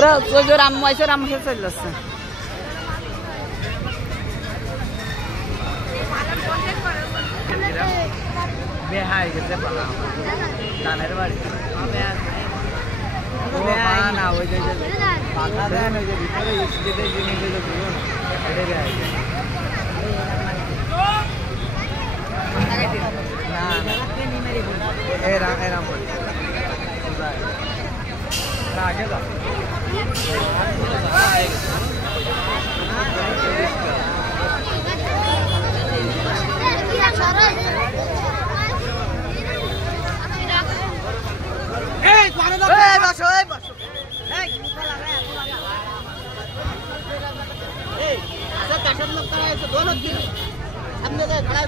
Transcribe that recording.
পুরো ওই রাম্মু আইছে রাম্মু সাথে চলে যাচ্ছে বেহাই গেছে পালা দানের বাড়ি না ওই যে পাকা দেন ওই যে ভিতরে যেটা জিনিস এটা বেহাই না এরাম এরাম আগে যাও दोनों दिन हमने खड़ा